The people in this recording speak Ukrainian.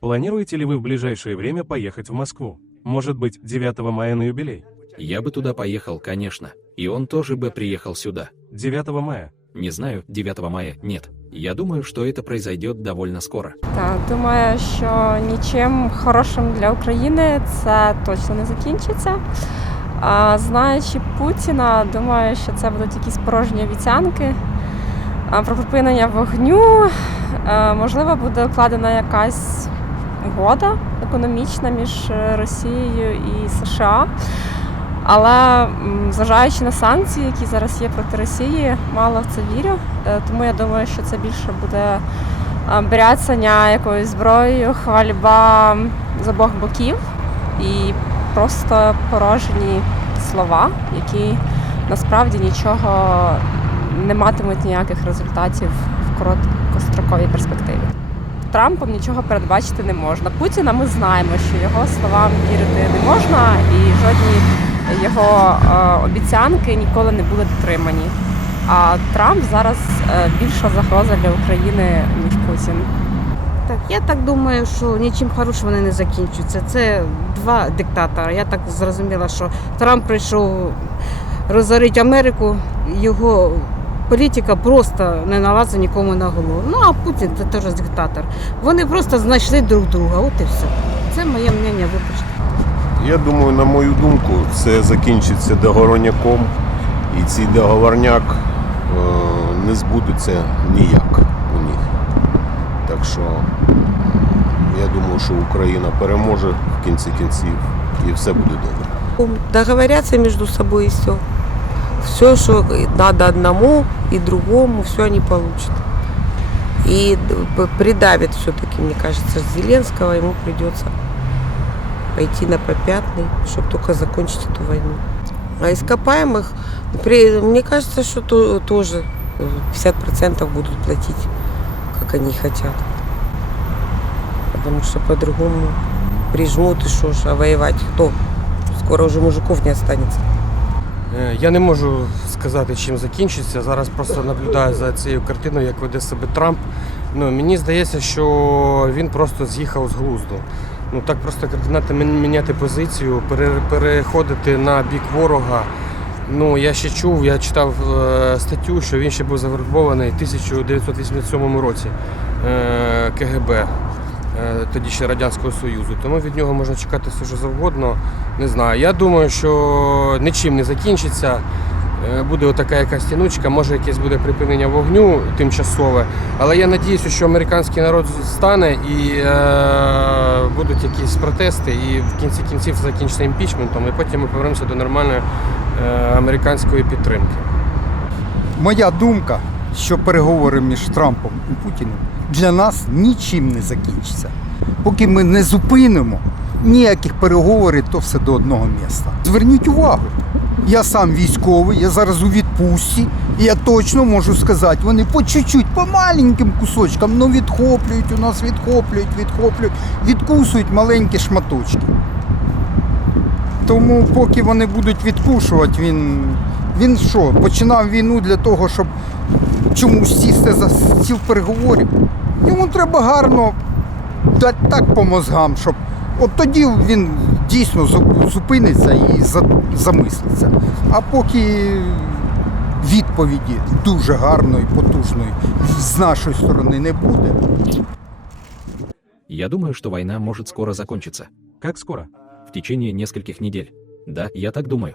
Планируете ли вы в ближайшее время поехать в Москву? Может быть, 9 мая на юбилей? Я бы туда поехал, конечно. И он тоже бы приехал сюда. 9 мая. Не знаю, 9 мая нет. Я думаю, что это произойдет довольно скоро. Так, думаю, що нічим хорошим для України це точно не закінчиться. А знаючи Путіна, думаю, що це будуть якісь порожні обіцянки а, про припинення вогню. Е, Можливо, буде укладена якась угода економічна між е, Росією і США. Але зважаючи на санкції, які зараз є проти Росії, мало в це вірю. Е, Тому я думаю, що це більше буде а, бряцання якоюсь зброєю, хвальба з обох боків і просто порожні слова, які насправді нічого не матимуть ніяких результатів в короткостроковій перспективі. Трампом нічого передбачити не можна. Путіна ми знаємо, що його словам вірити не можна, і жодні його е, обіцянки ніколи не були дотримані. А Трамп зараз е, більша загроза для України ніж Путін. Так, я так думаю, що нічим хорошим вони не закінчуються. Це два диктатора. Я так зрозуміла, що Трамп прийшов розорити Америку, його політика просто не налазить нікому на голову. Ну а Путін це теж диктатор. Вони просто знайшли друг друга, от і все. Це моє мнення, вибачте. Я думаю, на мою думку, це закінчиться договорняком, і цей договорняк е, не збудеться ніяк у них. Так що я думаю, що Україна переможе в кінці кінців і все буде добре. договорятся между собой и все. Все, что надо одному и другому, все они получат. И придавит все-таки, мне кажется, Зеленского, ему придется пойти на попятный, чтобы только закончить эту войну. А ископаемых, мне кажется, что то- тоже э, 50% будут платить, как они хотят. Потому что по-другому прижмут и что ж, а воевать кто? Скоро уже мужиков не останется. Е, Я не можу сказати, чим закінчиться. Зараз просто наблюдаю за цією картиною, як веде себе Трамп. Ну, мені здається, що він просто з'їхав з глузду. Ну так просто кардинально мін- міняти позицію, переходити на бік ворога. Ну, я ще чув, я читав е, статтю, що він ще був завербований в 1987 році е, КГБ, тоді ще Радянського Союзу. Тому від нього можна чекати все, що завгодно. Не знаю. Я думаю, що нічим не закінчиться. Е, Буде отака якась тянучка, може якесь буде припинення вогню тимчасове. Але я надіюся, що американський народ стане і е, будуть якісь протести, і в кінці кінців закінчиться імпічментом, і потім ми повернемося до нормальної е, американської підтримки. Моя думка, що переговори між Трампом і Путіним для нас нічим не закінчаться. Поки ми не зупинимо ніяких переговорів, то все до одного міста. Зверніть увагу, я сам військовий, я зараз у відпустці, і я точно можу сказати, вони по чуть-чуть, по маленьким кусочкам, ну відхоплюють у нас, відхоплюють, відхоплюють, відкусують маленькі шматочки. Тому поки вони будуть відкушувати, він, він що, починав війну для того, щоб чомусь сісти за стіл переговорів. Йому треба гарно дати так по мозгам, щоб от тоді він дійсно зупиниться і замислиться. А поки відповіді дуже гарної, потужної з нашої сторони не буде. Я думаю, что война может скоро закончиться. Как скоро? В течение нескольких недель. Да, я так думаю.